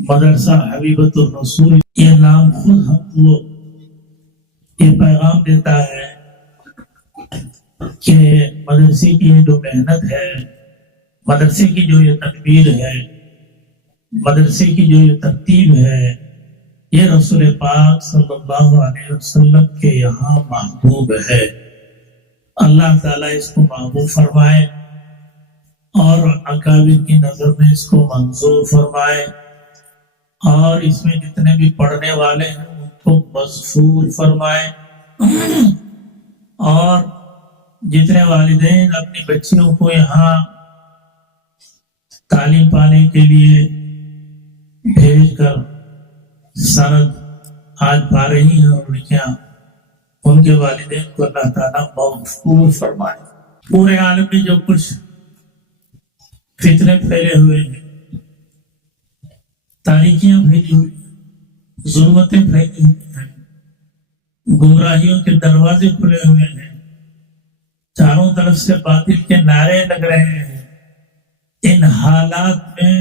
مدرسہ حبیبۃ الرسول، یہ نام خود ہم کو یہ پیغام دیتا ہے کہ مدرسے کی جو محنت ہے، مدرسے کی جو یہ تدبیر ہے، مدرسے کی جو یہ ترتیب ہے، یہ رسول پاک صلی اللہ علیہ وسلم کے یہاں محبوب ہے۔ اللہ تعالیٰ اس کو محبوب فرمائے اور اکابر کی نظر میں اس کو منظور فرمائے، اور اس میں جتنے بھی پڑھنے والے ہیں ان کو مغفور فرمائے، اور جتنے والدین اپنی بچیوں کو یہاں تعلیم پانے کے لیے بھیج کر سند آج پا رہی ہیں اور لڑکیاں، ان کے والدین کو اللہ تعالیٰ مغفور فرمائے۔ پورے عالم میں جو کچھ فتنے پھیلے ہوئے ہیں، تاریکیاں پھیلی ہوئی ہیں، ظلمتیں پھیلی ہوئی ہیں، گمراہیوں کے دروازے کھلے ہوئے ہیں، چاروں طرف سے باطل کے نعرے لگ رہے ہیں، ان حالات میں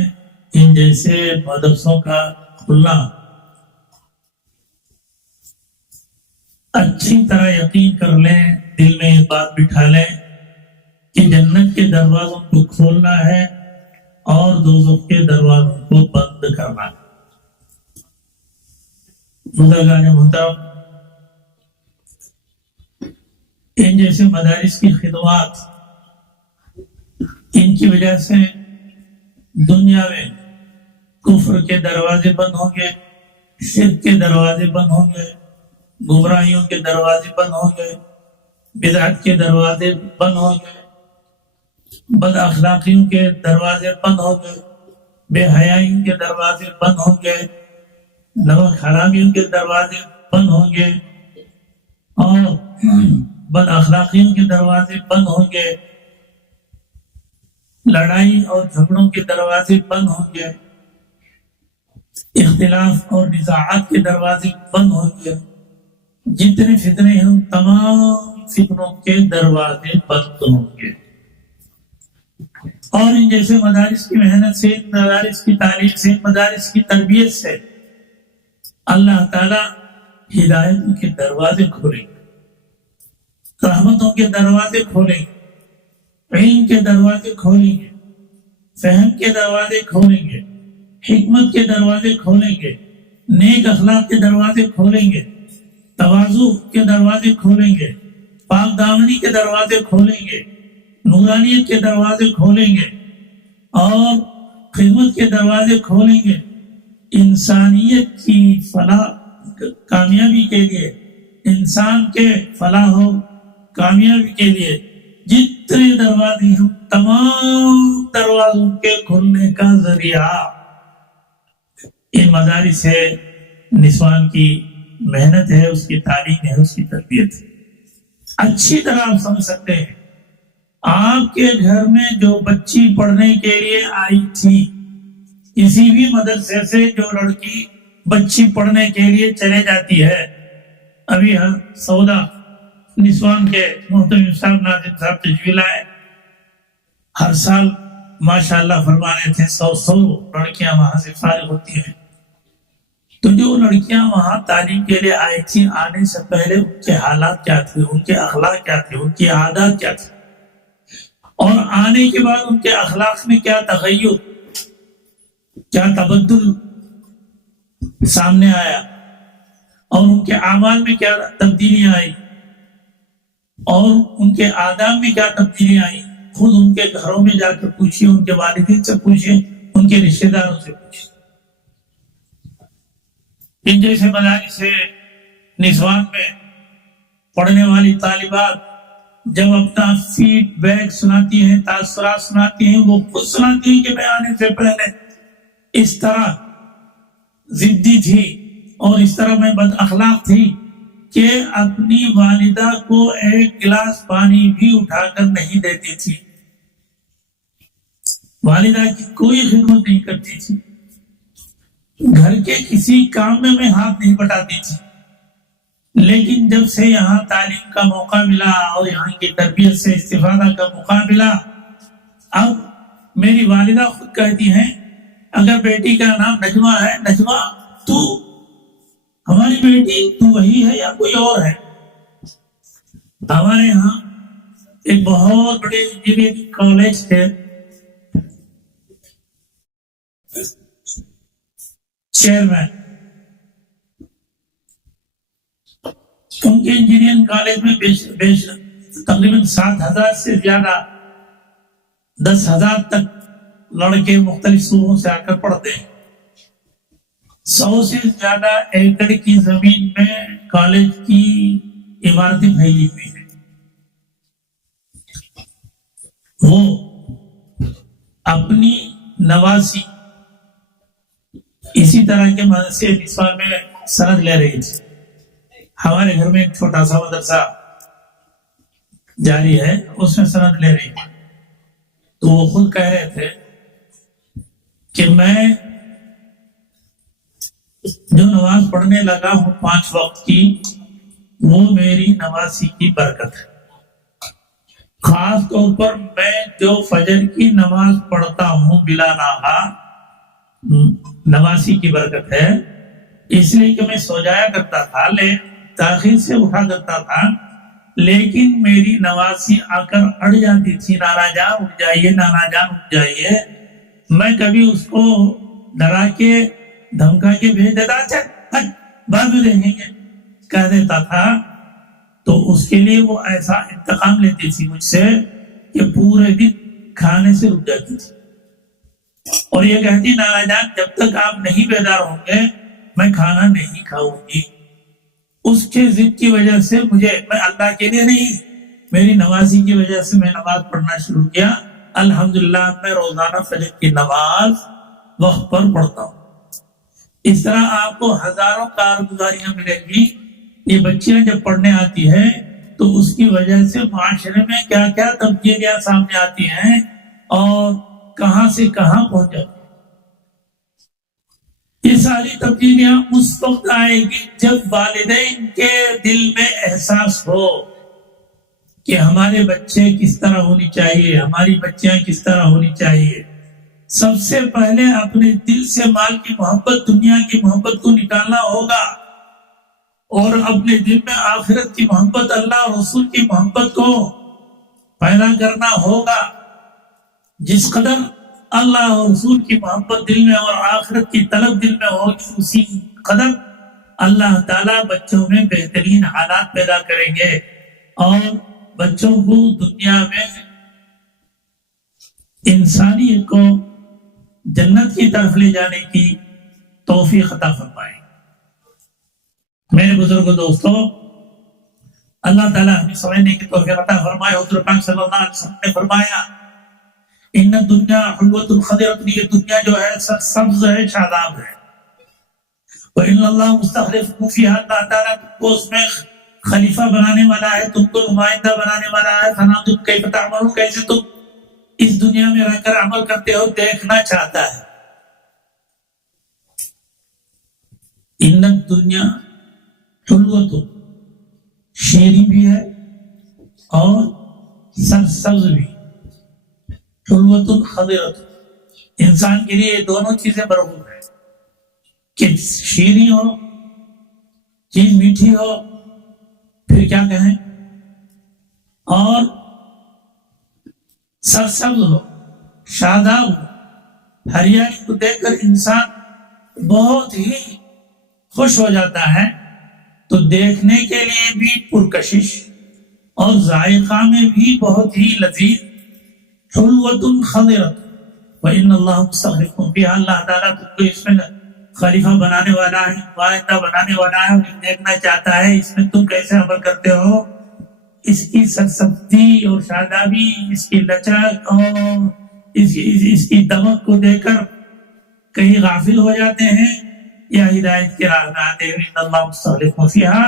ان جیسے مدرسوں کا کھلنا اچھی طرح یقین کر لیں، دل میں یہ بات بٹھا لیں کہ جنت کے دروازوں کو کھولنا ہے اور دوزخ کے دروازوں کو بند کرنا ہے۔ بزرگان محترم، ان جیسے مدارس کی خدمات، ان کی وجہ سے دنیا میں کفر کے دروازے بند ہوں گے، شرک کے دروازے بند ہوں گے، گمراہیوں کے دروازے بند ہوں گے، بدعت کے دروازے بند ہوں گے، بد اخلاقیوں کے دروازے بند ہوں گے، بے حیائیوں کے دروازے بند ہوں گے، نمک حرامیوں کے دروازے بند ہوں گے، اور بد اخلاقیوں کے دروازے بند ہوں گے، لڑائی اور جھگڑوں کے دروازے بند ہوں گے، اختلاف اور نزاعات کے دروازے بند ہوں گے، جتنے فتنے ہیں ان تمام فتنوں کے دروازے بند ہوں گے۔ اور ان جیسے مدارس کی محنت سے، ان مدارس کی تعلیم سے، ان مدارس کی تربیت سے اللہ تعالی ہدایتوں کے دروازے کھولیں گے، رحمتوں کے دروازے کھولیں گے، علم کے دروازے کھولیں گے، فہم کے دروازے کھولیں گے، حکمت کے دروازے کھولیں گے، نیک اخلاق کے دروازے کھولیں گے، تواضع کے دروازے کھولیں گے، پاک دامنی کے دروازے کھولیں گے، نورانیت کے دروازے کھولیں گے، اور خدمت کے دروازے کھولیں گے۔ انسانیت کی فلاح کامیابی کے لیے، انسان کے فلاح و کامیابی کے لیے جتنے دروازے ہیں تمام دروازوں کے کھلنے کا ذریعہ ان مدارس ہے، نسوان کی محنت ہے، اس کی تعلیم ہے، اس کی تربیت ہے۔ اچھی طرح آپ سمجھ سکتے ہیں، آپ کے گھر میں جو بچی پڑھنے کے لیے آئی تھی، کسی بھی مدرسے سے جو لڑکی بچی پڑھنے کے لیے چلے جاتی ہے، ابھی سودا نسوان کے محتمم صاحب ناظم صاحب تشریف لائے، ہر سال ماشاءاللہ فرما رہے تھے 100 لڑکیاں وہاں سے فارغ ہوتی ہیں۔ تو جو لڑکیاں وہاں تعلیم کے لیے آئی تھی، آنے سے پہلے ان کے حالات کیا تھے، ان کے اخلاق کیا تھے، ان کی عادات کیا تھی، اور آنے کے بعد ان کے اخلاق میں کیا تغیر، کیا تبدل سامنے آیا، اور ان کے اعمال میں کیا تبدیلیاں آئی، اور ان کے آداب میں کیا تبدیلیاں آئی، خود ان کے گھروں میں جا کر پوچھیے، ان کے والدین سے پوچھیے، ان کے رشتہ داروں سے پوچھیے۔ ان جیسے مدارس ہے، نسوان میں پڑھنے والی طالبات جب اپنا فیڈ بیک سناتی ہیں، تاثرات سناتی ہیں، وہ خود سناتی ہیں کہ میں آنے سے پہلے اس طرح ضدی تھی اور اس طرح میں بد اخلاق تھی کہ اپنی والدہ کو ایک گلاس پانی بھی اٹھا کر نہیں دیتی تھی، والدہ کی کوئی خدمت نہیں کرتی تھی، گھر کے کسی کام میں ہاتھ نہیں بٹاتی تھی۔ لیکن جب سے یہاں تعلیم کا موقع ملا اور یہاں کی تربیت سے استفادہ کا موقع ملا، اب میری والدہ خود کہتی ہیں اگر بیٹی کا نام نجمہ ہے، نجمہ تو ہماری بیٹی تو وہی ہے یا کوئی اور ہے؟ ہمارے یہاں ایک بہت بڑے انجینئرنگ کالج تھے، چیئرمین ان کے انجینئرنگ کالج میں تقریباً 7,000 سے زیادہ 10,000 تک لڑکے مختلف صوبوں سے آ کر پڑھتے ہیں۔ 100 سے زیادہ ایکڑ کی زمین میں کالج کی عمارتیں پھیلی ہوئی ہیں۔ وہ اپنی نواسی اسی طرح کے مدرسے نسواں میں سند لے رہی تھی۔ ہمارے گھر میں ایک چھوٹا سا مدرسہ جاری ہے، اس میں سند لے رہی تھی۔ تو وہ خود کہہ رہے تھے کہ میں جو نماز پڑھنے لگا ہوں 5 وقت کی، وہ میری نمازی کی برکت ہے۔ خاص طور پر میں جو فجر کی نماز پڑھتا ہوں بلا ناغہ، نمازی کی برکت ہے، اس لیے کہ میں سو جایا کرتا تھا، تاخیر سے اٹھا کرتا تھا، لیکن میری نمازی آ کر اڑ جاتی تھی، نانا جان اٹھ جائیے، نانا جان اٹھ جائیے۔ میں کبھی اس کو ڈرا کے دھمکا کے بھیج دیتا، اچھا بعد میں دیکھیں گے کہہ دیتا تھا، تو اس کے لیے وہ ایسا انتقام لیتی تھی مجھ سے کہ پورے دن کھانے سے رک جاتی تھی، اور یہ کہتی، نانا جان جب تک آپ نہیں بیدار ہوں گے میں کھانا نہیں کھاؤں گی۔ اس کے ضد کی وجہ سے میں اللہ کے لیے نہیں، میری نمازی کی وجہ سے میں نماز پڑھنا شروع کیا۔ الحمدللہ میں روزانہ فجر کی نماز وقت پر پڑھتا ہوں۔ اس طرح آپ کو ہزاروں کارگزاریاں ملیں گی۔ یہ بچیاں جب پڑھنے آتی ہیں تو اس کی وجہ سے معاشرے میں کیا کیا تبدیلیاں سامنے آتی ہیں اور کہاں سے کہاں پہنچ جاتی ہیں۔ یہ ساری تبدیلیاں اس وقت آئے گی جب والدین کے دل میں احساس ہو کہ ہمارے بچے کس طرح ہونی چاہیے، ہماری بچیاں کس طرح ہونی چاہیے۔ سب سے پہلے اپنے دل سے مال کی محبت، دنیا کی محبت کو نکالنا ہوگا، اور اپنے دل میں آخرت کی محبت، اللہ اور رسول کی محبت کو پیدا کرنا ہوگا۔ جس قدر اللہ اور رسول کی محبت دل میں اور آخرت کی طلب دل میں ہوگی، اسی قدر اللہ تعالیٰ بچوں میں بہترین حالات پیدا کریں گے اور بچوں کو دنیا میں انسانیت کو جنت کی طرف لے جانے کی توفیق عطا فرمائے۔ میرے بزرگ دوستوں، اللہ تعالیٰ ہمیں سمجھنے کی توفیق عطا فرمائے۔ حضور پاک صلی اللہ علیہ وسلم نے فرمایا، ان دنیا حلوۃ خضرۃ، یہ دنیا جو ہے سبز ہے، شاداب ہے۔ وَإِنَّ اللَّهَ مُسْتَخْلِفُكُمْ فِيهَا، اللہ تعالیٰ تم کو اس میں خلیفہ بنانے والا ہے، تم کو نمائندہ بنانے والا ہے۔ فَنَنظُرْ كَيْفَ تَعْمَلُونَ، کیسے تم اس دنیا میں رہ کر عمل کرتے ہو دیکھنا چاہتا ہے۔ ان الدنیا حلوۃ، شیریں بھی ہے اور سرسبز بھی، حلوۃ خضرۃ، انسان کے لیے یہ دونوں چیزیں برابر ہیں کہ شیریں ہو، چیز میٹھی ہو، پھر کیا کہیں، اور سرسبز ہو، شاداب ہو۔ ہریالی کو دیکھ کر انسان بہت ہی خوش ہو جاتا ہے، تو دیکھنے کے لیے بھی پرکشش اور ذائقہ میں بھی بہت ہی لذیذ، حلوۃ خضرۃ۔ وَإِنَّ اللَّهَ مُسْتَخْلِفُكُمْ فِيهَا، اللہ تعالیٰ تم کو اس میں خلیفہ بنانے والا ہے، نمائندہ بنانے والا ہے، اور دیکھنا چاہتا ہے اس میں تم کیسے عمل کرتے ہو۔ اس کی سرسبزی اور شادابی، اس کی لچک اور اس کی دمک کو دیکھ کر کہیں غافل ہو جاتے ہیں یا ہدایت کے راہ میں آتے ہیں۔ ان اللہ مستخلفکم فیہا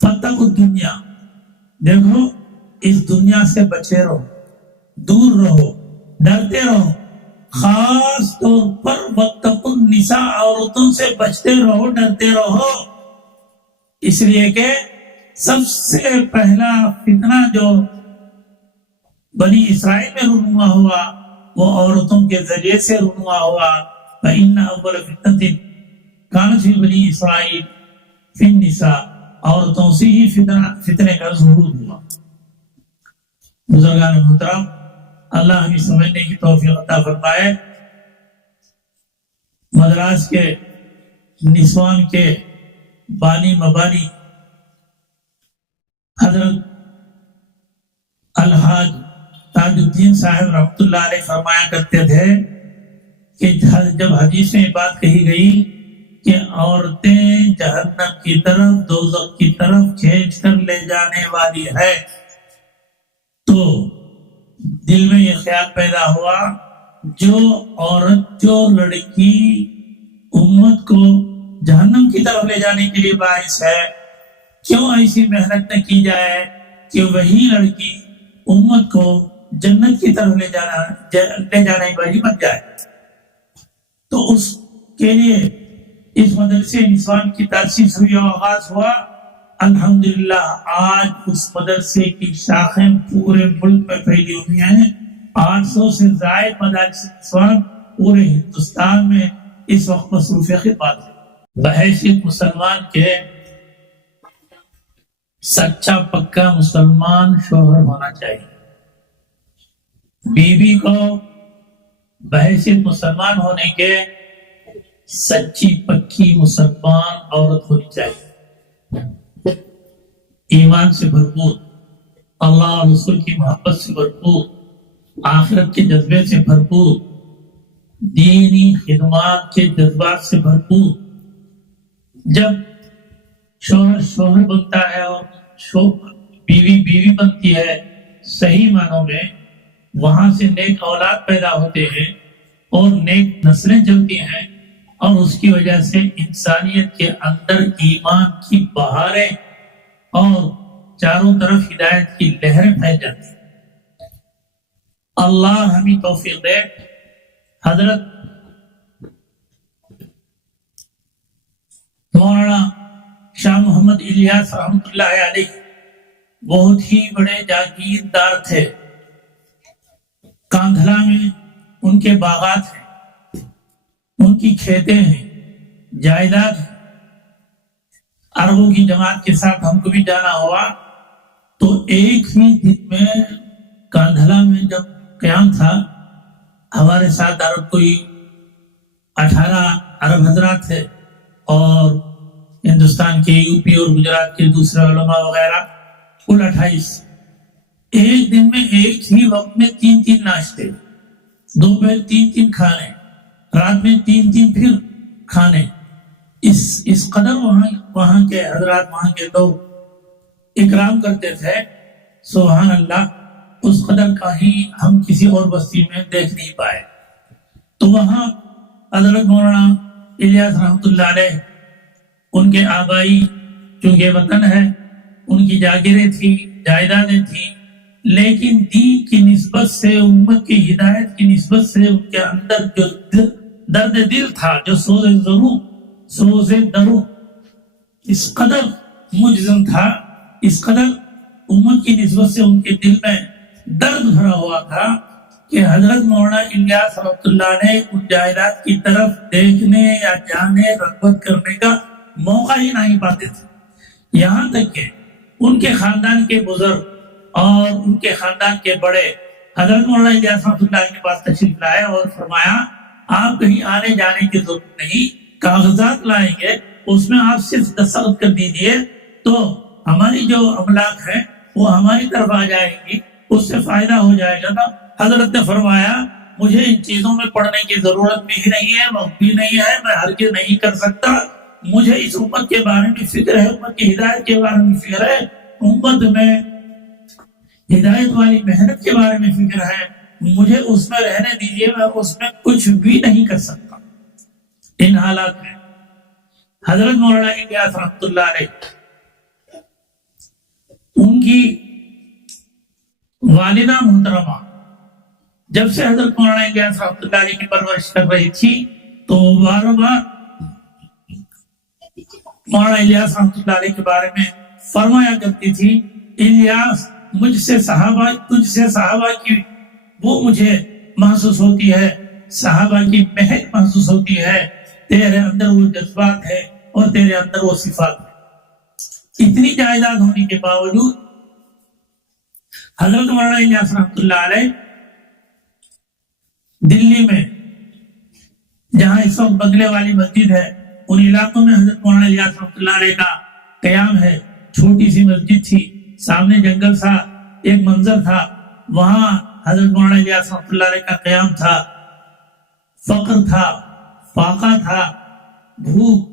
فاتقوا الدنیا، دیکھو اس دنیا سے بچے رہو، دور رہو، ڈرتے رہو۔ خاص طور پر واتقوا النساء، عورتوں سے بچتے رہو، ڈرتے رہو، اس لیے کہ سب سے پہلا فتنہ جو بنی اسرائیل میں رونما ہوا وہ عورتوں کے ذریعے سے رونما ہوا فإن أول فتنة كانت في بني اسرائیل فی النساء، عورتوں سے ہی فتنے کا ظہور ہوا۔ بزرگان محترم، اللہ ہمیں سمجھنے کی توفیق عطا فرمائے۔ مدراس کے نسوان کے بانی مبانی حضرت الحاج تاج الدین صاحب رحمۃ اللہ علیہ فرمایا کرتے تھے کہ جب حدیث میں بات کہی گئی کہ عورتیں جہنم کی طرف دوزخ کی طرف کھینچ کر لے جانے والی ہے، تو دل میں یہ خیال پیدا ہوا جو عورت جو لڑکی امت کو جہنم کی طرف لے جانے کے لیے باعث ہے، کیوں ایسی محنت نہ کی جائے کہ وہی لڑکی امت کو جنت کی طرف لے جانے والی بن جائے۔ تو اس کے لیے اس مدرسے نسوان کی تاسیس ہوئی اور آغاز ہوا۔ الحمدللہ آج اس مدرسے کی شاخیں پورے ملک میں پھیلی ہوئی ہیں۔ 800 سے زائد مدارس نسوان پورے ہندوستان میں اس وقت مصروف خدمات ہے۔ بحیثیت مسلمان کے سچا پکا مسلمان شوہر ہونا چاہیے، بیوی کو بحیثیت مسلمان ہونے کے سچی پکی مسلمان عورت ہونی چاہیے، ایمان سے بھرپور، اللہ اور رسول کی محبت سے بھرپور، آخرت کے جذبے سے بھرپور، دینی خدمات کے جذبات سے بھرپور۔ جب شوہر شوہر بنتا ہے اور بیوی بیوی بنتی ہے صحیح معنوں میں، وہاں سے نیک اولاد پیدا ہوتے ہیں اور نیک نسلیں چلتی ہیں، اور اس کی وجہ سے انسانیت کے اندر ایمان کی بہاریں اور چاروں طرف ہدایت کی لہریں پھیل جاتی ہیں۔ اللہ ہمیں توفیق دے۔ حضرت مولانا شاہ محمد الیاس رحمۃ اللہ علیہ بہت ہی بڑے جاگیردار تھے۔ کاندھلا میں ان کے باغات ہیں، ان کی کھیتیں ہیں، جائیداد ہیں۔ عربوں کی جماعت کے ساتھ ہم کو بھی جانا ہوا تو ایک ہی دن میں کاندھلا میں جب قیام تھا، ہمارے ساتھ عرب کوئی 18 عرب حضرات تھے اور ہندوستان کے یو پی اور گجرات کے دوسرے علماء وغیرہ کل 28۔ ایک دن میں ایک ہی وقت میں 3 ناشتے، دوپہر 3 کھانے، رات میں 3 پھر کھانے۔ اس قدر وہاں کے حضرات، وہاں کے لوگ اکرام کرتے تھے، سبحان اللہ، اس قدر کا ہی ہم کسی اور بستی میں دیکھ نہیں پائے۔ تو وہاں حضرت مولانا الیاس رحمۃ اللہ علیہ، ان کے آبائی چونکہ وطن ہے، ان کی جاگیریں تھیں، جائیدادیں تھیں، لیکن دین کی نسبت سے، امت کی ہدایت کی نسبت سے ان کے اندر جو درد دل تھا، جو سوز درو اس قدر مجزم تھا، اس قدر امت کی نسبت سے ان کے دل میں درد بھرا ہوا تھا کہ حضرت مولانا الیاس رحمۃ اللہ نے ان جائیداد کی طرف دیکھنے یا جانے رغبت کرنے کا موقع ہی نہیں پاتے تھے۔ یہاں تک کہ ان کے خاندان کے بزرگ اور ان کے خاندان کے بڑے حضرت مولانا الیاس رحمۃ اللہ کے پاس تشریف لائے اور فرمایا آپ کہیں آنے جانے کی ضرورت نہیں، کاغذات لائیں گے، اس میں آپ صرف دستخط کر دیجیے تو ہماری جو املاک ہے وہ ہماری طرف آ جائے گی، اس سے فائدہ ہو جائے گا۔ حضرت نے فرمایا مجھے ان چیزوں میں پڑھنے کی ضرورت بھی نہیں ہے، وقت بھی نہیں ہے، میں ہرگز نہیں کر سکتا۔ مجھے اس امت کے بارے میں فکر ہے، امت کی ہدایت کے بارے میں فکر ہے، امت میں ہدایت والی محنت کے بارے میں فکر ہے، مجھے اس میں رہنے دیجیے، میں اس میں کچھ بھی نہیں کر سکتا۔ ان حالات میں حضرت مولانا الیاس رحمۃ اللہ علیہ، ان کی والدہ محترمہ جب سے حضرت مولانا الیاس رحمۃ اللہ علیہ کی پرورش کر رہی تھی تو بار بار مولانا الیاس رحمۃ اللہ علیہ کے بارے میں فرمایا کرتی تھی، الیاس تجھ سے صحابہ کی وہ مجھے محسوس ہوتی ہے، صحابہ کی مہک محسوس ہوتی ہے، تیرے اندر وہ جذبات ہے اور تیرے اندر وہ صفات ہے۔ اتنی جائیداد ہونے کے باوجود حضرت مولانا الیاس رحمۃ اللہ علیہ دلی میں جہاں اس وقت بنگلے والی مسجد ہے، ان علاقوں میں حضرت مولانا الیاس رحمۃ اللہ علیہ کا قیام ہے۔ چھوٹی سی مسجد تھی، سامنے جنگل تھا، ایک منظر تھا، وہاں حضرت مولانا الیاس رحمۃ اللہ علیہ کا قیام تھا۔ فقر تھا، فاقہ تھا، بھوک،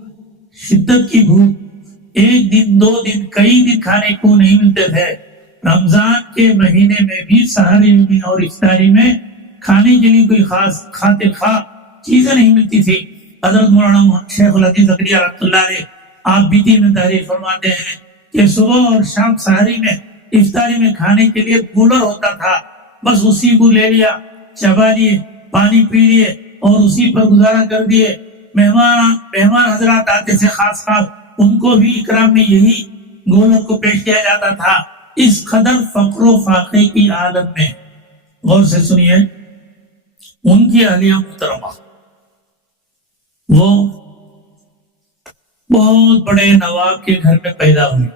شدت کی بھوک، ایک دن دو دن کئی دن کھانے کو نہیں ملتے تھے۔ رمضان کے مہینے میں بھی سحری میں اور افطاری میں کھانے کے لیے کوئی خاص خاطر خواہ چیزیں نہیں ملتی تھی۔ حضرت مولانا شیخ الحدیث زکریا رحمۃ اللہ علیہ آپ بیتی میں تحریر فرماتے ہیں کہ صبح اور شام سحری میں افطاری میں کھانے کے لیے کولر ہوتا تھا، بس اسی کو لے لیا، چبا لیے، پانی پی لیے اور اسی پر گزارا کر دیے۔ مہمان حضرات آتے تھے خاص خاص، ان کو بھی اکرام میں یہی گولر کو پیش کیا جاتا تھا۔ اس قدر فقر و فاقے کی عالم میں غور سے سنیے، ان کی اہلیہ محترمہ وہ بہت بڑے نواب کے گھر میں پیدا ہوئی،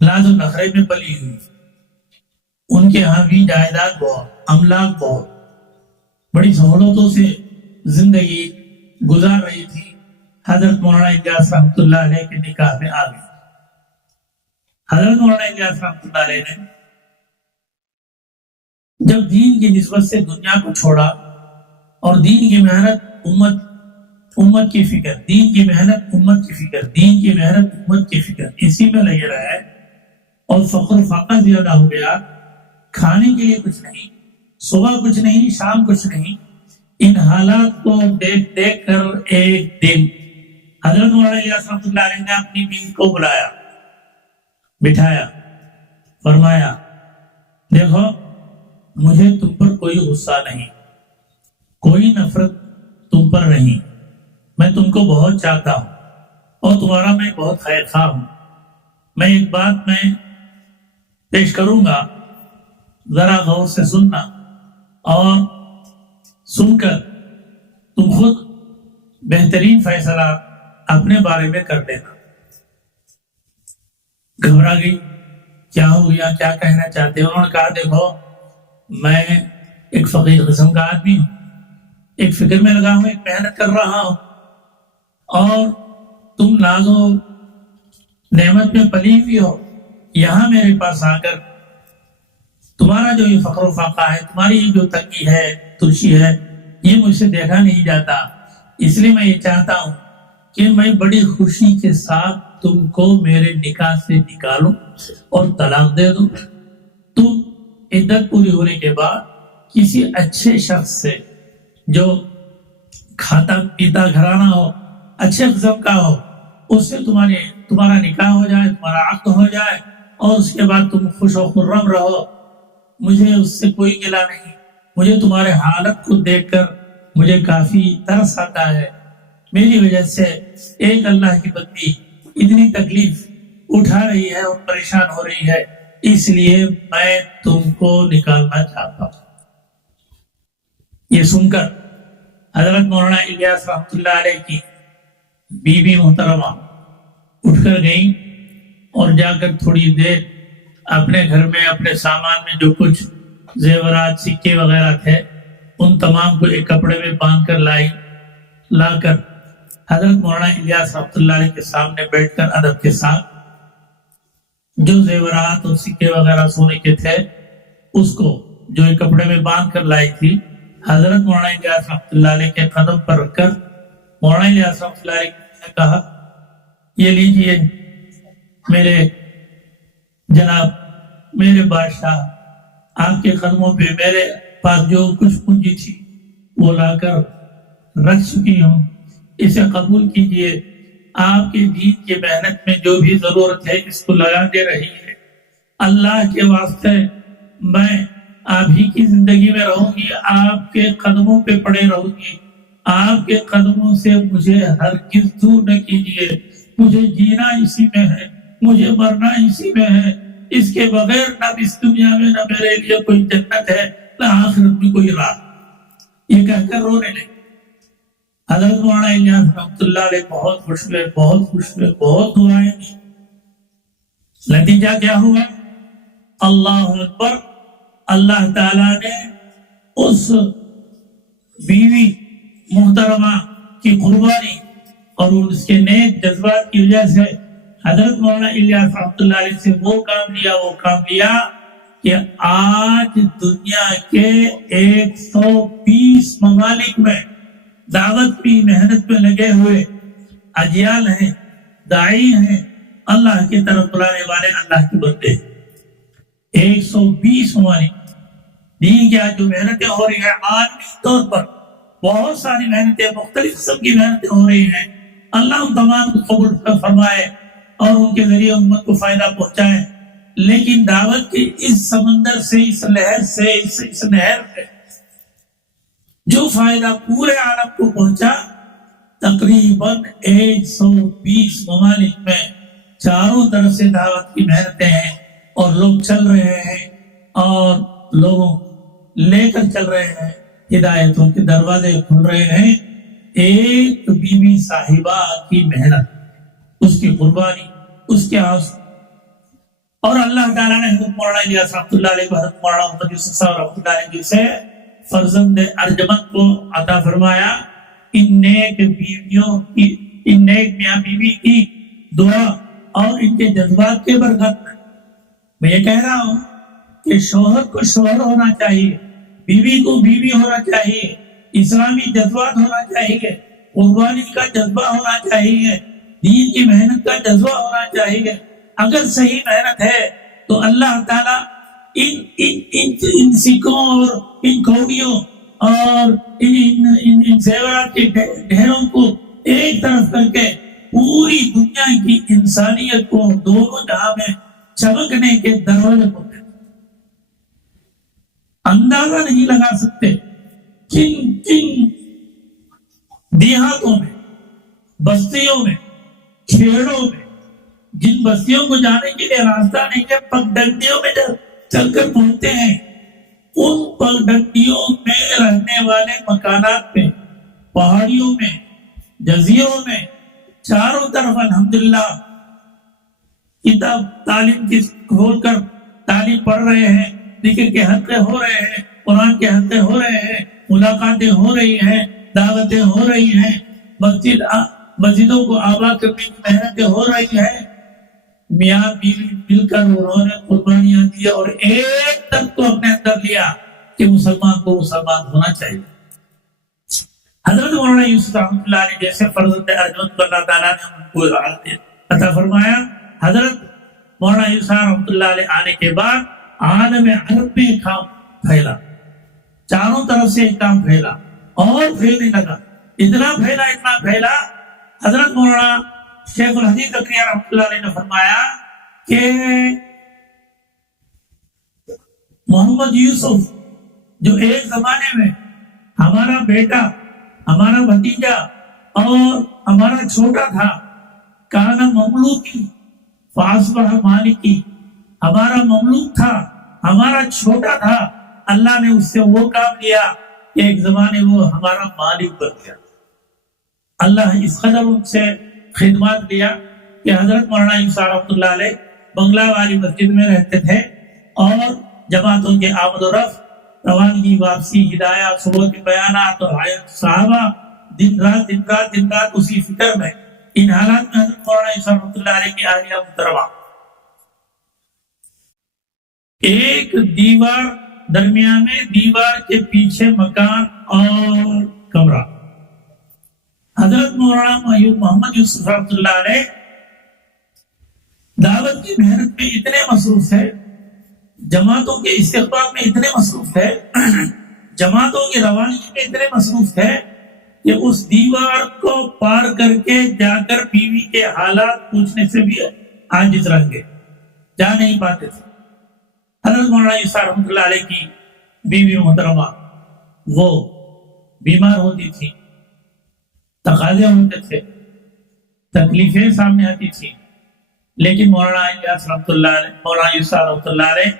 لاز و نخرے میں پلی ہوئی۔ ان کے ہاں بھی جائیداد بہت، املاک بہت، بڑی سہولتوں سے زندگی گزار رہی تھی۔ حضرت مولانا الیاس رحمۃ اللہ علیہ کے نکاح میں آ گئی۔ حضرت مولانا الیاس رحمۃ اللہ علیہ نے جب دین کی نسبت سے دنیا کو چھوڑا اور دین کی محنت امت کی فکر، دین کی محنت امت کی فکر، دین کی محنت امت کی فکر، اسی میں لگے رہے اور فقر فاقہ زیادہ ہو گیا، کھانے کے لیے کچھ نہیں، صبح کچھ نہیں، شام کچھ نہیں۔ ان حالات کو دیکھ دیکھ کر ایک دن حضرت مولانا الیاس رحمۃ اللہ علیہ نے اپنی بیوی کو بلایا، بٹھایا، فرمایا دیکھو مجھے تم پر کوئی غصہ نہیں، کوئی نفرت تم پر نہیں، میں تم کو بہت چاہتا ہوں اور تمہارا میں بہت خیر خواہ ہوں۔ میں ایک بات میں پیش کروں گا، ذرا غور سے سننا اور سن کر تم خود بہترین فیصلہ اپنے بارے میں کر دینا۔ گھبرا گئی، کیا ہو گیا، کیا کہنا چاہتے ہیں؟ انہوں نے کہا دیکھو میں ایک فقیر قسم کا آدمی ہوں، ایک فکر میں لگا ہوں، ایک محنت کر رہا ہوں، اور تم ناز و نعمت میں پلی ہوئی ہو، یہاں میرے پاس آ کر تمہارا جو یہ فقر و فاقہ ہے، تمہاری جو تنگی ہے، ترشی ہے، یہ مجھ سے دیکھا نہیں جاتا۔ اس لیے میں یہ چاہتا ہوں کہ میں بڑی خوشی کے ساتھ تم کو میرے نکاح سے نکالوں اور طلاق دے دوں۔ تم عدت پوری ہونے کے بعد کسی اچھے شخص سے جو کھاتا پیتا گھرانہ ہو، اچھے قسم کا ہو، اس سے تمہارا نکاح ہو جائے، تمہارا عقد ہو جائے، اور اس کے بعد تم خوش و خرم رہو۔ مجھے اس سے کوئی گلہ نہیں، مجھے تمہارے حالت کو دیکھ کر مجھے کافی ترس آتا ہے۔ میری وجہ سے ایک اللہ کی بندی اتنی تکلیف اٹھا رہی ہے اور پریشان ہو رہی ہے، اس لیے میں تم کو نکالنا چاہتا ہوں۔ یہ سن کر حضرت مولانا الیاس رحمۃ اللہ علیہ کی بیوی محترمہ اٹھ کر گئی اور جا کر تھوڑی دیر اپنے گھر میں اپنے سامان میں جو کچھ زیورات سکے وغیرہ تھے ان تمام کو ایک کپڑے میں باندھ کر لا کر حضرت مولانا الیاس رحمۃ اللہ علیہ کے سامنے بیٹھ کر ادب کے ساتھ جو زیورات اور سکے وغیرہ سونے کے تھے اس کو جو ایک کپڑے میں باندھ کر لائی تھی، حضرت مولانا الیاس رحمۃ اللہ علیہ کے قدم پر رکھ کر مولانا الیاس رحمۃ اللہ علیہ نے کہا یہ لیجئے میرے جناب، میرے بادشاہ، آپ کے قدموں پہ میرے پاس جو کچھ پونجی تھی وہ لا کر رکھ چکی ہوں، اسے قبول کیجئے۔ آپ کے دین کی محنت میں جو بھی ضرورت ہے اس کو لگا دے رہی ہے، اللہ کے واسطے میں آپ ہی کی زندگی میں رہوں گی، آپ کے قدموں پہ پڑے رہوں گی، آپ کے قدموں سے مجھے ہرگز دور نہ کیجئے۔ مجھے جینا اسی میں ہے، مجھے مرنا اسی میں ہے، اس کے بغیر نہ اس دنیا میں نہ میرے لیے کوئی جنت ہے آخرت میں کوئی راہ، یہ کہہ کر رونے لگے۔ حضرت مولانا الیاس رحمۃ اللہ علیہ بہت خوش ہوئے، بہت خوش ہوئے، بہت دعائیں دی۔ نتیجہ کیا ہوا؟ اللہ اکبر، اللہ تعالیٰ نے اس بیوی محترمہ کی قربانی اور اس کے نیک جذبات کی وجہ سے حضرت مولانا الیاس رحمۃ اللہ علیہ سے وہ کام لیا کہ آج دنیا کے 120 ممالک میں دعوت کی محنت میں لگے ہوئے اجیال ہیں، داعی ہیں، اللہ کی طرف بلانے والے اللہ کے بندے 120 ممالک۔ دین کی آج جو محنتیں ہو رہی ہیں عالمی طور پر، بہت ساری محنتیں، مختلف قسم کی محنتیں ہو رہی ہیں، اللہ ان تمام کو قبول فرمائے اور ان کے ذریعے امت کو فائدہ پہنچائے۔ لیکن دعوت کے اس سمندر سے، اس لہر سے، اس نہر سے جو فائدہ پورے عالم کو پہنچا، تقریباً 120 ممالک میں چاروں طرف سے دعوت کی محنتیں ہیں اور لوگ چل رہے ہیں اور لوگوں لے کر چل رہے ہیں، ہدایتوں کے دروازے کھل رہے ہیں۔ ایک بیوی صاحبہ کی محنت، اس کی قربانی، اس کے آنسو، اور اللہ تعالیٰ نے حضرت مولانا الیاس رحمۃ اللہ علیہ، حضرت مولانا محمد یوسف صاحب رحمۃ اللہ علیہ سے فرزند ارجمند کو عطا فرمایا۔ ان نیک میاں بیوی کی دعا اور ان کے جذبات کے برکت میں یہ کہہ رہا ہوں کہ شوہر کو شوہر ہونا چاہیے، بیوی کو بیوی ہونا چاہیے، اسلامی جذبات ہونا چاہیے، قربانی کا جذبہ ہونا چاہیے، دین کی محنت کا جذبہ ہونا چاہیے۔ اگر صحیح محنت ہے تو اللہ تعالیٰ ان سکوں اور ان کوڑیوں اور ان زیورات کے ڈھیروں کو ایک طرف کر کے پوری دنیا کی انسانیت کو دونوں جہاں میں چمکنے کے دروازے کو اندازہ نہیں لگا سکتے۔ کن دیہاتوں میں، بستیوں میں، کھیڑوں میں، جن بستیوں کو جانے کے لیے راستہ نہیں ہے، پگڈنڈیوں میں چل کر پہنچتے ہیں، ان پگڈنڈیوں میں رہنے والے مکانات میں، پہاڑیوں میں، جزیروں میں، چاروں طرف الحمدللہ کتاب تعلیم کی کھول کر تعلیم پڑھ رہے ہیں، ذکر کے حلقے ہو رہے ہیں، قرآن کے حلقے ہو رہے ہیں، ملاقاتیں ہو رہی ہیں، دعوتیں ہو رہی ہیں، مسجدوں کو آباد کرنے کی محنتیں ہو رہی ہیں۔ میاں بیوی مل کر انہوں نے قربانیاں دی اور ایک تک کو اپنے اندر لیا کہ مسلمان کو مسلمان ہونا چاہیے۔ حضرت مولانا یوسف رحمۃ اللہ علیہ جیسے فرزند ارجمند کو اللہ تعالیٰ نے ان کو عطا فرمایا۔ حضرت مولانا یوسف رحمۃ اللہ علیہ آنے کے بعد عالم عرب میں ایک کام پھیلا، چاروں طرف سے ایک کام پھیلا اور پھیلنے لگا، اتنا پھیلا حضرت مولانا شیخ الحدیث زکریا رحمۃ اللہ علیہ نے فرمایا کہ محمد یوسف جو ایک زمانے میں ہمارا بیٹا، ہمارا بھتیجا اور ہمارا چھوٹا تھا، کانا مملوکی فاصبح مالکی، ہمارا مملوک تھا، ہمارا چھوٹا تھا، اللہ نے اس سے وہ کام لیا کہ ایک زمانے وہ ہمارا مالک بن گیا۔ اللہ اس قدر ان سے خدمات لیا کہ حضرت مولانا یوسف رحمۃ اللہ علیہ بنگلہ والی مسجد میں رہتے تھے اور جماعتوں کے آمد و رفت، روانگی، واپسی، ہدایات، صبح کے بیانات اور صحابہ دن رات اسی فکر میں۔ ان حالات میں حضرت مولانا یوسف رحمۃ اللہ علیہ کی اہلیہ محترمہ ایک دیوار درمیان میں، دیوار کے پیچھے مکان اور کمرہ۔ حضرت مولانا محمد یوسف رحمۃ اللہ علیہ دعوت کی محنت میں اتنے مصروف ہے، جماعتوں کے استقبال میں اتنے مصروف ہے، جماعتوں کی روانگی میں اتنے مصروف ہے کہ اس دیوار کو پار کر کے جا کر بیوی کے حالات پوچھنے سے بھی عاجز رہ گئے، جا نہیں پاتے تھے۔ حضرت مولانا یوسف رحمۃ اللہ علیہ کی بیوی محترمہ وہ بیمار ہوتی تھی، تقاضے ہوتے تھے، تکلیفیں سامنے آتی تھی، لیکن مولانا الیاس رحمۃ اللہ علیہ، مولانا یوسف رحمۃ اللہ علیہ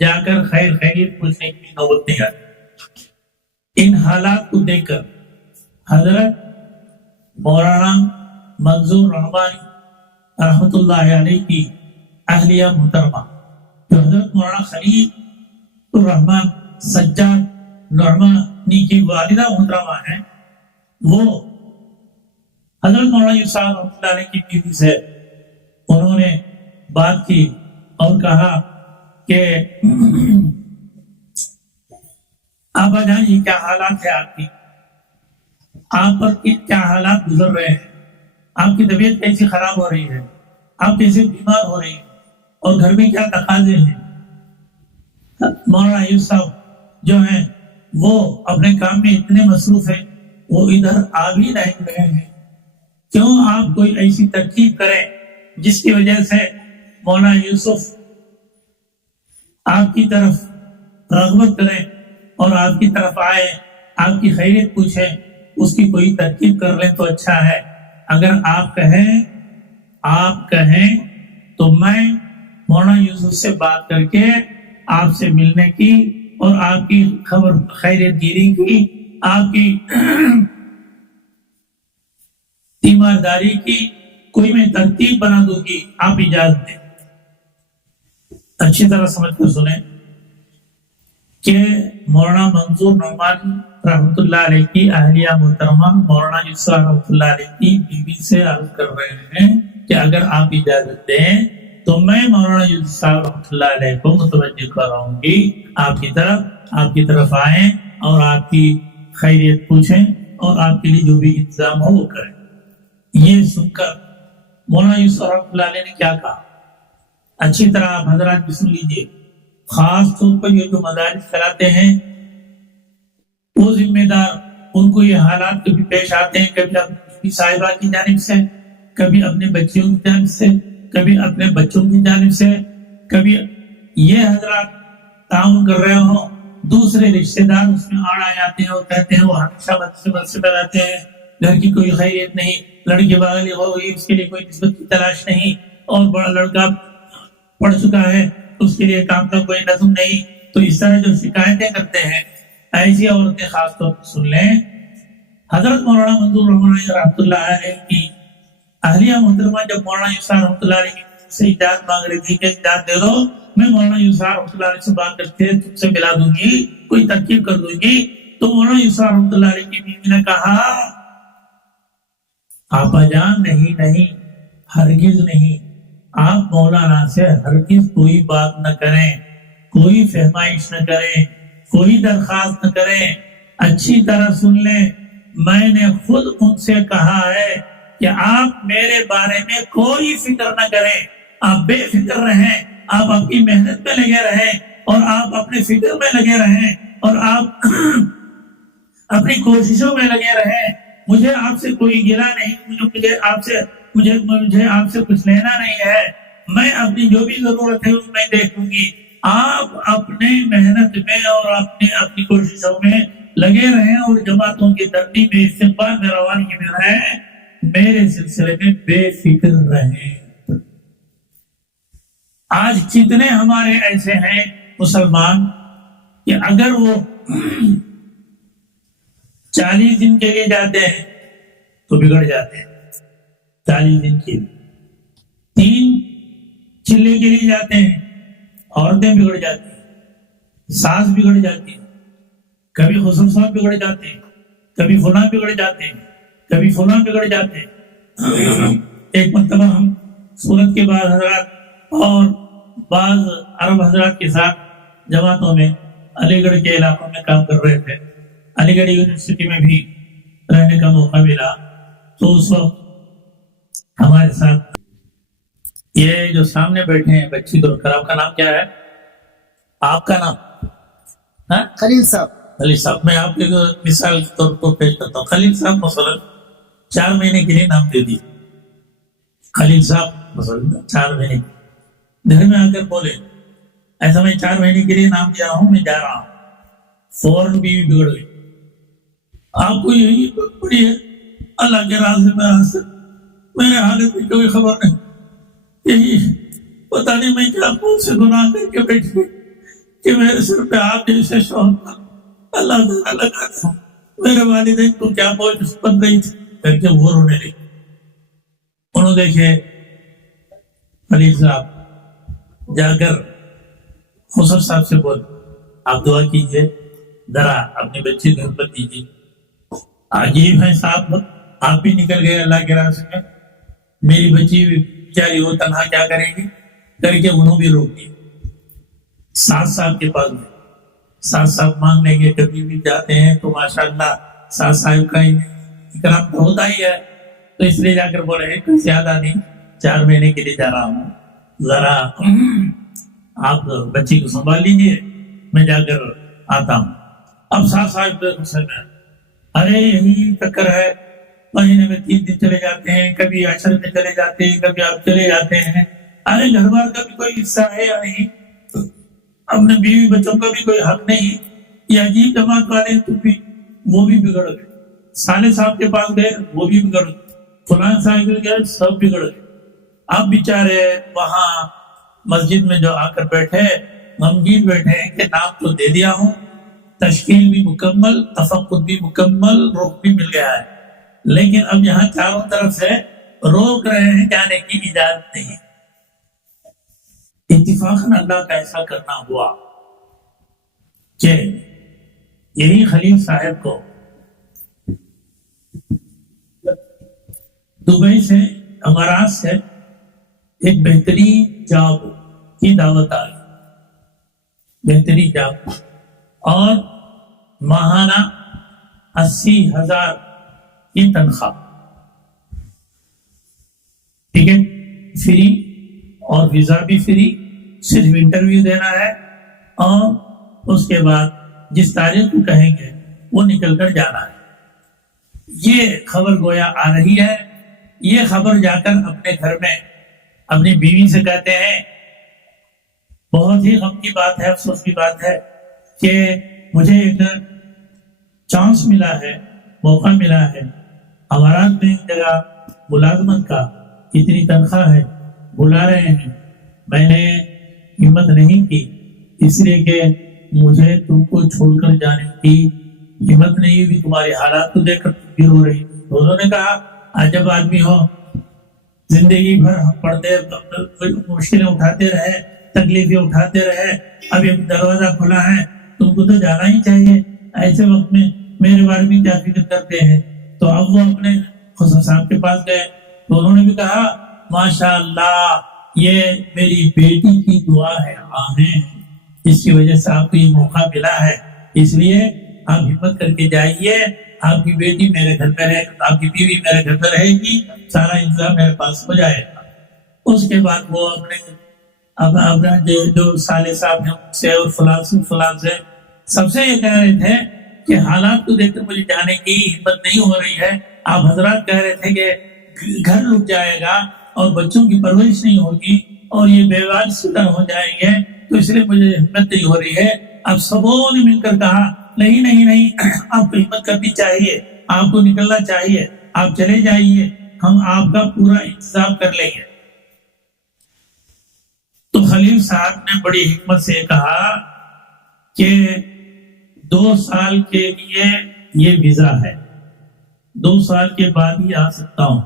جا کر خیر خیریت پوچھنے کی نوبت نہیں آتی۔ ان حالات کو دیکھ کر حضرت مولانا منظور رحمانی رحمۃ اللہ علیہ کی اہلیہ محترمہ جو حضرت مولانا خلیل الرحمان سجاد نعمانی کی والدہ محترمہ ہیں، وہ حضرت مولانا یوسف صاحب رحمۃ اللہ علیہ کی بیوی سے انہوں نے بات کی اور کہا کہ آبا جان یہ کیا حالات ہے آپ کی، آپ پر کیا حالات گزر رہے ہیں، آپ کی طبیعت کیسی خراب ہو رہی ہے، آپ کیسے بیمار ہو رہی ہیں اور گھر میں کیا تقاضے ہیں۔ مولانا یوسف صاحب جو ہیں وہ اپنے کام میں اتنے مصروف ہیں، وہ ادھر آ بھی نہیں رہے ہیں، کیوں آپ کوئی ایسی ترکیب کریں جس کی وجہ سے مولانا یوسف آپ کی طرف رغبت کریں اور آپ کی طرف آئے، آپ کی خیریت پوچھیں، اس کی کوئی ترکیب کر لیں تو اچھا ہے۔ اگر آپ کہیں تو میں مولانا یوسف سے بات کر کے آپ سے ملنے کی اور آپ کی خبر خیریت گیری کی، آپ کی تیمارداری کی کوئی میں ترتیب بنا دوں گی، آپ اجازت دیں۔ اچھی طرح سمجھ کر سنیں کہ مولانا منظور نعمان رحمۃ اللہ علیہ کی اہلیہ محترمہ مولانا یوسف رحمۃ اللہ علیہ کی بیوی سے عرض کر رہے ہیں کہ اگر آپ اجازت دیں تو میں مولانا یوسف صاحب رحمۃ اللہ علیہ کو متوجہ کراؤں گی آپ کی طرف آئیں اور آپ کی خیریت پوچھیں اور آپ کے لیے جو بھی انتظام ہو وہ کریں۔ یہ سن کر مولانا یوسف رحمۃ اللہ علیہ نے کیا کہا، اچھی طرح آپ حضرات بھی سن لیجیے۔ خاص طور پر یہ جو مدارس چلاتے ہیں وہ ذمہ دار، ان کو یہ حالات کبھی پیش آتے ہیں، کبھی اپنی صاحبہ کی جانب سے، کبھی اپنے بچیوں کی جانب سے، کبھی اپنے بچوں کی جانب سے، کبھی یہ حضرات تعاون کر رہے ہوں، دوسرے رشتہ دار اس میں آڑ آ جاتے ہیں اور کہتے ہیں وہ ہمیشہ بد رہتے ہیں، گھر کی کوئی خیریت نہیں، لڑکی بغل ہو گئی، اس کے لیے کوئی نسبت کی تلاش نہیں، اور بڑا لڑکا پڑھ چکا ہے اس کے لیے کام کا کوئی نظم نہیں۔ تو اس طرح جو شکایتیں کرتے ہیں ایسی عورتیں خاص طور پر سن لیں، حضرت مولانا منظور رحمۃ اللہ علیہ کی اہلیہ محترمہ جب مولانا یوسف رحمۃ اللہ علیہ سے اجازت مانگ رہی تھی کہ اجازت دے دو، میں مولانا یوسف رحمۃ اللہ علیہ سے بات کر کے تم سے ملا دوں گی، کوئی ترکیب کر دوں گی، تو مولانا یوسف رحمۃ اللہ علیہ کی بیوی نے کہا آپا جان نہیں، ہرگز نہیں، آپ مولانا سے ہرگز کوئی بات نہ کریں، کوئی فہمائش نہ کریں، کوئی درخواست نہ کریں۔ اچھی طرح سن لیں، میں نے خود ان سے کہا ہے کہ آپ میرے بارے میں کوئی فکر نہ کریں، آپ بے فکر رہیں، آپ اپنی محنت میں لگے رہیں اور آپ اپنے فکر میں لگے رہیں اور آپ اپنی کوششوں میں لگے رہیں۔ مجھے آپ سے کوئی گلہ نہیں، مجھے آپ سے کچھ لینا نہیں ہے، میں اپنی جو بھی ضرورت ہے میں دیکھوں گی، آپ اپنے محنت میں اور اپنی کوششوں میں لگے رہیں اور جماعتوں کی ترتیب میں استقبال میں روانگی میں رہیں، میرے سلسلے میں بے فکر رہیں۔ آج کتنے ہمارے ایسے ہیں مسلمان کہ اگر وہ 40 دن کے لیے جاتے ہیں تو بگڑ جاتے ہیں، 40 دن کے لیے 3 چلے کے لیے جاتے ہیں، عورتیں بگڑ جاتی ہیں، ساس بگڑ جاتی ہے، کبھی خسر صاحب بگڑ جاتے ہیں، کبھی فلاں بگڑ جاتے ہیں، کبھی فلاں بگڑ جاتے ہیں۔ ایک مرتبہ ہم سورت کے بعض حضرات اور بعض عرب حضرات کے ساتھ جماعتوں میں علی گڑھ کے علاقوں میں کام کر رہے تھے، علی گڑھ یونیورسٹی میں بھی رہنے کا موقع ملا، تو اس وقت ہمارے ساتھ یہ جو سامنے بیٹھے ہیں بچی کو، آپ کا نام کیا ہے؟ آپ کا نام خلیل صاحب۔ خلیل صاحب، میں آپ کے مثال کے طور پر پیش کرتا ہوں۔ خلیل صاحب مثلا 4 مہینے کے لیے نام دے دی، خلیل صاحب مثلا 4 مہینے گھر میں آ کر بولے ایسا میں 4 مہینے کے لیے نام دیا رہا ہوں، میں جا رہا ہوں، فوراً بیوی بگڑ گئی۔ آپ کو یہی پڑی ہے اللہ کے راز سے میرے حالت کی کوئی خبر نہیں، یہی پتہ نہیں میں کیا منہ سے گناہ کر کے بیٹھ گئی، کہ میرے سر پہ آپ جیسے شوہر کا اللہ تعالیٰ لگاتا ہوں، میرے والدین کو کیا بوجھ بن رہی تھی کر کے وہ رونے لگے۔ انہوں دیکھے خلیل صاحب جا کر خسر صاحب سے بول، آپ دعا کیجئے، ذرا اپنی بچی کو ہمت دیجیے۔ عجیب ہے صاحب، آپ بھی نکل گئے اللہ کے راستے میں، میری بچی بیچاری وہ تنہا کیا کرے گی کر کے انہوں بھی روک دیا۔ ساتھ صاحب کے پاس گئے، ساتھ صاحب مانگ لیں گے، کبھی بھی جاتے ہیں تو ماشاءاللہ ساتھ صاحب کا اکرام تو ہوتا ہی ہے، تو اس لیے جا کر بولے ہیں کہ زیادہ نہیں، 4 مہینے کے لیے جا رہا ہوں، ذرا آپ بچی کو سنبھال لیجیے، میں جا کر آتا ہوں۔ اب ساتھ صاحب ارے یہی چکر ہے، مہینے میں 3 دن چلے جاتے ہیں، کبھی عشر میں چلے جاتے ہیں، کبھی آپ چلے جاتے ہیں، ارے گھر بار کا بھی کوئی حصہ ہے یا نہیں، اپنے بیوی بچوں کا بھی کوئی حق نہیں، یہ عجیب جماعت والے تو بھی وہ بھی بگڑ گئے۔ صالح صاحب کے پاس گئے، وہ بھی بگڑ گئے، فلان صاحب کے گئے، سب بگڑ گئے۔ اب بیچارے وہاں مسجد میں جو آ کر بیٹھے، غمگین بیٹھے ہیں کہ نام تو دے دیا ہوں، تشکیل بھی مکمل، تفقد بھی مکمل، رخ بھی مل گیا ہے، لیکن اب یہاں چاروں طرف سے روک رہے ہیں، جانے کی اجازت نہیں۔ اتفاقاً اللہ کا ایسا کرنا ہوا کہ یہی خلیل صاحب کو دبئی سے، امارات سے ایک بہترین جاب کی دعوت آئی، بہترین جاب، اور ماہانہ 80,000 کی تنخواہ، ٹکٹ فری اور ویزا بھی فری، صرف انٹرویو دینا ہے اور اس کے بعد جس تاریخ کو کہیں گے وہ نکل کر جانا ہے۔ یہ خبر گویا آ رہی ہے، یہ خبر جا کر اپنے گھر میں اپنی بیوی سے کہتے ہیں، بہت ہی غم کی بات ہے، افسوس کی بات ہے کہ مجھے ایک چانس ملا ہے، موقع ملا ہے، امارات میں ایک جگہ ملازمت کا، اتنی تنخواہ ہے، بلا رہے ہیں، میں نے ہمت نہیں کی، اس لیے کہ مجھے تم کو چھوڑ کر جانے کی ہمت نہیں ہوئی، تمہارے حالات کو دیکھ کر بھی رو رہی۔ انہوں نے کہا عجب آدمی ہو، زندگی بھر پڑھتے مشکلیں اٹھاتے رہے، تکلیفیں اٹھاتے رہے، اب ایک دروازہ کھلا ہے، تم کو تو جانا ہی چاہیے، ایسے وقت میں میرے بارے میں کیا فکر کرتے ہیں۔ تو اب وہ اپنے خسر صاحب کے پاس گئے، تو انہوں نے بھی کہا ماشاءاللہ یہ میری بیٹی کی دعا ہے، آمین، اس کی وجہ سے آپ کو یہ موقع ملا ہے، اس لیے آپ ہمت کر کے جائیے، آپ کی بیٹی میرے گھر میں رہے، آپ کی بیوی میرے گھر میں رہے گی، سارا انتظام میرے پاس ہو جائے گا۔ اس کے بعد وہ اپنا جو صالح صاحب ہیں سے اور فلان سے سب سے یہ کہہ رہے تھے کہ حالات کو دیکھ کر مجھے جانے کی ہمت نہیں ہو رہی ہے، آپ حضرات کہہ رہے تھے کہ گھر لٹ جائے گا اور بچوں کی پرورش نہیں ہوگی اور یہ بیوار ستر ہو جائیں گے، تو اس لیے مجھے ہمت نہیں ہو رہی ہے۔ اب سبوں نے مل کر کہا نہیں نہیں نہیں، آپ کو ہمت کرنی چاہیے، آپ کو نکلنا چاہیے، آپ چلے جائیے، ہم آپ کا پورا انتظام کر لیں گے۔ تو خلیل صاحب نے بڑی حکمت سے کہا کہ 2 سال کے لیے یہ ویزا ہے، 2 سال کے بعد ہی آ سکتا ہوں،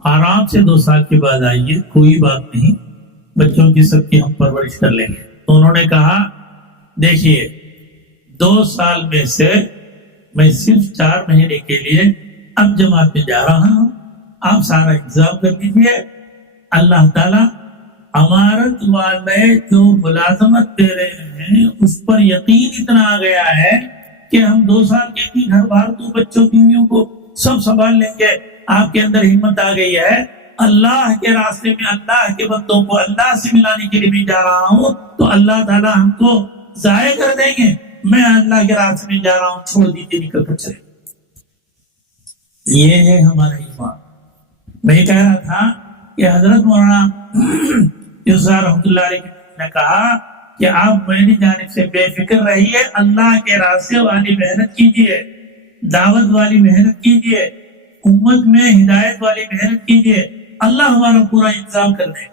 آرام سے 2 سال کے بعد آئیے، کوئی بات نہیں، بچوں کی سب کی ہم پرورش کر لیں گے۔ تو انہوں نے کہا دیکھیے 2 سال میں سے میں صرف 4 مہینے کے لیے اب جماعت میں جا رہا ہوں، آپ سارا انتظام کر دیجیے، اللہ تعالیٰ امارت والے جو ملازمت دے رہے ہیں اس پر یقین اتنا آ گیا ہے کہ ہم 2 سال کے لیے گھر بار تو بچوں بیویوں کو سب سنبھال لیں گے۔ آپ کے اندر ہمت آ گئی ہے، اللہ کے راستے میں اللہ کے بندوں کو اللہ سے ملانے کے لیے بھی جا رہا ہوں، تو اللہ تعالیٰ ہم کو ضائع کر دیں گے، میں اللہ کے راستے میں جا رہا ہوں، چھوڑ دیجیے، نکل کر چلے۔ یہ ہے ہمارا ایمان۔ میں یہ کہہ رہا تھا کہ حضرت مولانا یوسف رحمۃ اللہ علیہ نے کہا کہ آپ میری جانب سے بے فکر رہیے، اللہ کے راستے والی محنت کیجیے، دعوت والی محنت کیجیے، امت میں ہدایت والی محنت کیجیے، اللہ ہمارا پورا انتظام کر دے۔